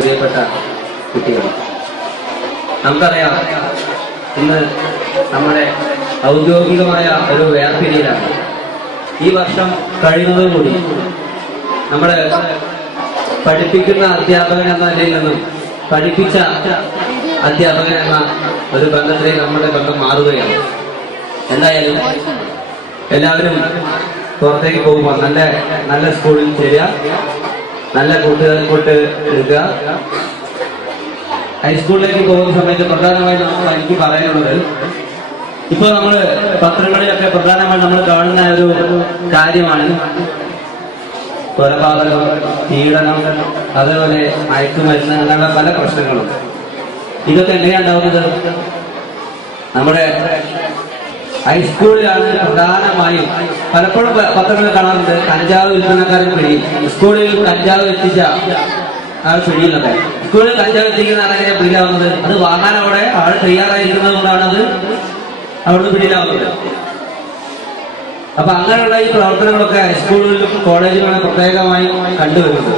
പ്രിയപ്പെട്ട കുട്ടികൾ, നമുക്കറിയാം ഇന്ന് നമ്മുടെ ഔദ്യോഗികമായ ഒരു വേർപിരിയലാണ്. ഈ വർഷം കഴിയുന്നതോടുകൂടി നമ്മൾ പഠിപ്പിക്കുന്ന അധ്യാപകൻ എന്ന നിലയിൽ നിന്നും പഠിപ്പിച്ച അധ്യാപകൻ എന്ന ഒരു ബന്ധത്തിലേക്ക് നമ്മുടെ ബന്ധം മാറുകയാണ്. എന്തായാലും എല്ലാവരും പുറത്തേക്ക് പോകുമ്പോൾ നല്ല നല്ല സ്കൂളിൽ ചേരുക, നല്ല കൂട്ടുകാരെ കൊണ്ട് എടുക്കുക. ഹൈസ്കൂളിലേക്ക് പോകുന്ന സമയത്ത് പ്രധാനമായും എനിക്ക് പറയാനുള്ളത്, ഇപ്പൊ നമ്മൾ പത്രങ്ങളിലൊക്കെ പ്രധാനമായും നമ്മൾ കാണുന്ന ഒരു കാര്യമാണ് കൊലപാതകം, പീഡനം, അതുപോലെ മയക്കുമരുന്ന്, അങ്ങനെയുള്ള പല പ്രശ്നങ്ങളും. ഇതൊക്കെ എങ്ങനെയാണ് ഉണ്ടാവുന്നത്? നമ്മുടെ ഹൈസ്കൂളിലാണ് പ്രധാനമായും. പലപ്പോഴും പത്രങ്ങളിൽ കാണാറുണ്ട് കഞ്ചാവ് വിൽപ്പനക്കാരൻ പിടി, സ്കൂളിൽ കഞ്ചാവ് എത്തിച്ച ആൾ പിടിയുന്നത്. സ്കൂളിൽ കഞ്ചാവ് എത്തിക്കുന്ന ആളെങ്ങനെ പിടിയിലാവുന്നത്? അത് വാങ്ങാൻ അവിടെ ആൾ തയ്യാറായിരിക്കുന്നത് കൊണ്ടാണ് അത് അവിടുന്ന് പിടിയിലാവുന്നത്. അപ്പൊ അങ്ങനെയുള്ള ഈ പ്രവർത്തനങ്ങളൊക്കെ ഹൈസ്കൂളിലും കോളേജുകളിലും പ്രത്യേകമായി കണ്ടുവരുന്നത്.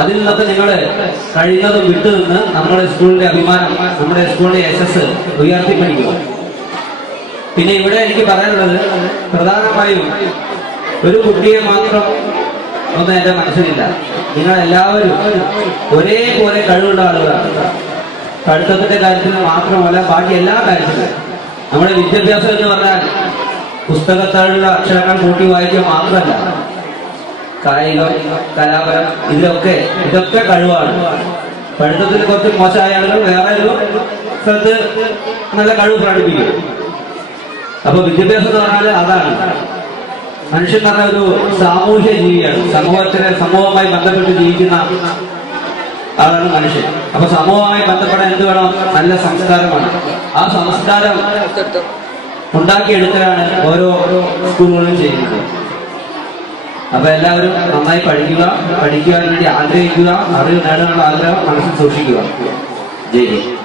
അതിൽ നിന്നൊക്കെ നിങ്ങൾ കഴിയുന്നതും വിട്ടുനിന്ന് നമ്മുടെ സ്കൂളിന്റെ അഭിമാനം, നമ്മുടെ സ്കൂളിന്റെ യശസ് ഉയർത്തിപ്പിടിക്കുക. പിന്നെ ഇവിടെ എനിക്ക് പറയാനുള്ളത്, പ്രധാനമായും ഒരു കുട്ടിയെ മാത്രം ഒന്നും എന്റെ മനസ്സിലില്ല. നിങ്ങളെല്ലാവരും ഒരേപോലെ കഴിവുള്ള ആളുകളാണ്. പഠിത്തത്തിന്റെ കാര്യത്തിൽ മാത്രമല്ല, ബാക്കി എല്ലാ കാര്യത്തിലും. നമ്മുടെ വിദ്യാഭ്യാസം എന്ന് പറഞ്ഞാൽ പുസ്തകത്തിലുള്ള അക്ഷരങ്ങൾ കൂട്ടി വായിക്കുക മാത്രമല്ല, കായികം, കലാപരം, ഇതൊക്കെ കഴിവാണ്. പഠിത്തത്തിൽ കുറച്ച് മോശമായ ആളുകൾ വേറെ ഒരു സ്ഥലത്ത് നല്ല കഴിവ് പ്രകടിപ്പിക്കും. അപ്പൊ വിദ്യാഭ്യാസം എന്ന് പറഞ്ഞാൽ അതാണ്. മനുഷ്യൻ എന്ന് പറഞ്ഞ ഒരു സാമൂഹ്യ ജീവിയാണ്. സമൂഹവുമായി ബന്ധപ്പെട്ട് ജീവിക്കുന്ന ആളാണ് മനുഷ്യൻ. അപ്പൊ സമൂഹവുമായി ബന്ധപ്പെടാൻ എന്ത് വേണം? നല്ല സംസ്കാരമാണ്. ആ സംസ്കാരം ഉണ്ടാക്കിയെടുക്കലാണ് ഓരോ സ്കൂളുകളും ചെയ്യുന്നത്. അപ്പൊ എല്ലാവരും നന്നായി പഠിക്കുവാൻ വേണ്ടി ആഗ്രഹിക്കുക, അറിവ് നേടാനുള്ള ആഗ്രഹം മനസ്സിൽ സൂക്ഷിക്കുക. ജയ് ഹിന്ദ്.